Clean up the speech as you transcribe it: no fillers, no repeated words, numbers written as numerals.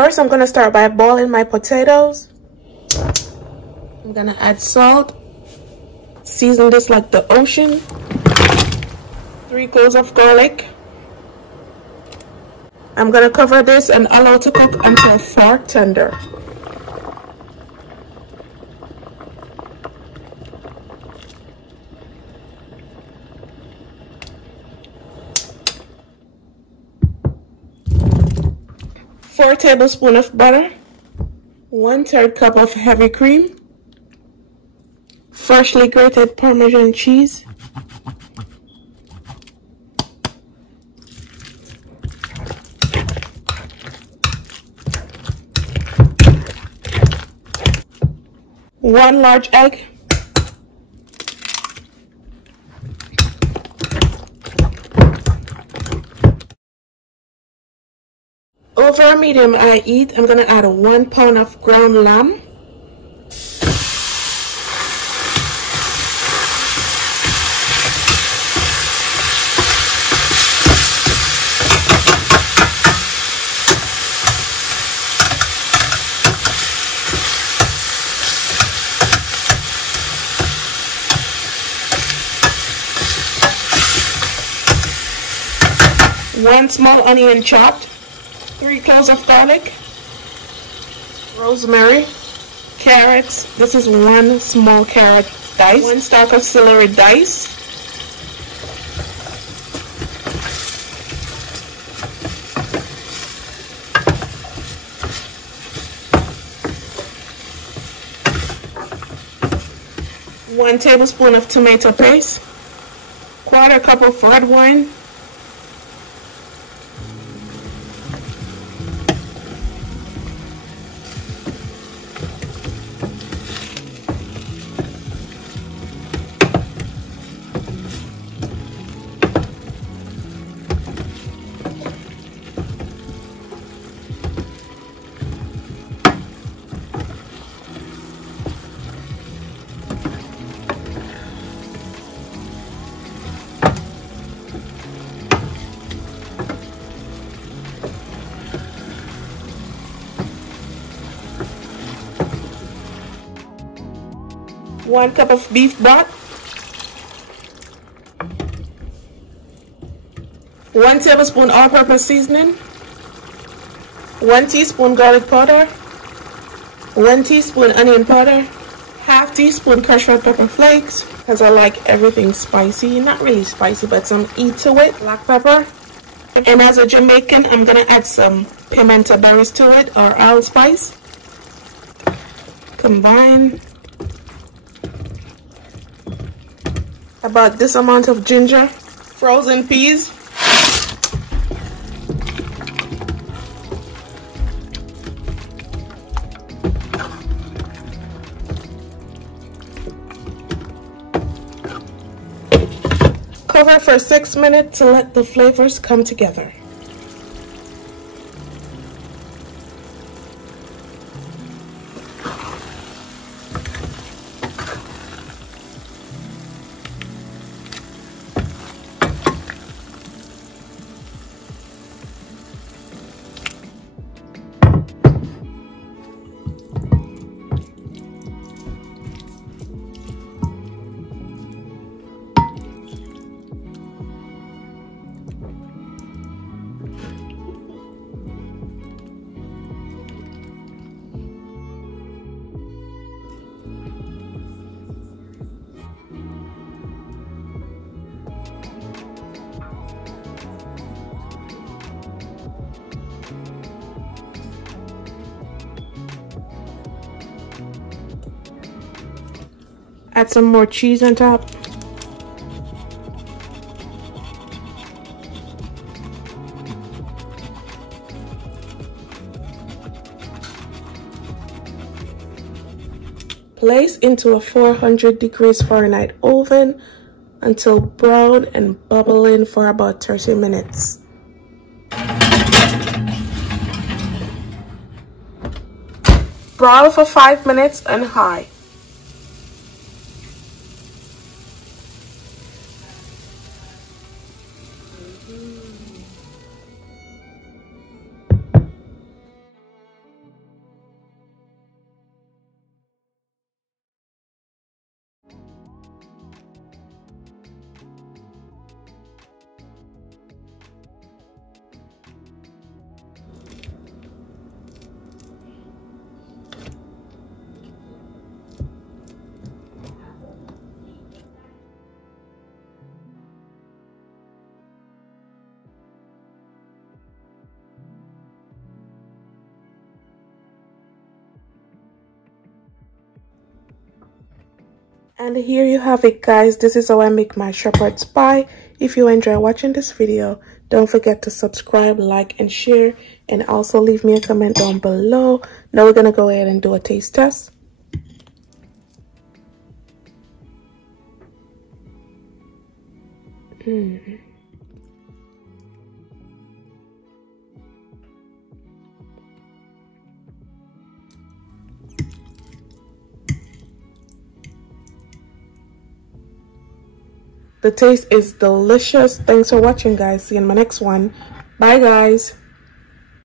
First, I'm gonna start by boiling my potatoes. I'm gonna add salt. Season this like the ocean. 3 cloves of garlic. I'm gonna cover this and allow to cook until far tender. Four tablespoons of butter, 1/3 cup of heavy cream, freshly grated Parmesan cheese, one large egg, over a medium high heat, I'm gonna add 1 pound of ground lamb, one small onion chopped, 3 cloves of garlic, rosemary, carrots. This is 1 small carrot diced, 1 stalk of celery diced, one tablespoon of tomato paste, 1/4 cup of red wine, one cup of beef broth, 1 tablespoon all-purpose seasoning, 1 teaspoon garlic powder, 1 teaspoon onion powder, 1/2 teaspoon crushed red pepper flakes, because I like everything spicy. Not really spicy, but some heat to it. Black pepper. And as a Jamaican, I'm gonna add some pimento berries to it, or allspice. Combine. About this amount of ginger, frozen peas, cover for 6 minutes to let the flavors come together. Add some more cheese on top. Place into a 400 degrees Fahrenheit oven until brown and bubbling for about 30 minutes. Broil for 5 minutes on high. And here you have it, guys. This is how I make my shepherd's pie. If you enjoy watching this video, don't forget to subscribe, like, and share, and also leave me a comment down below. Now we're gonna go ahead and do a taste test. The taste is delicious. Thanks for watching, guys. See you in my next one. Bye, guys.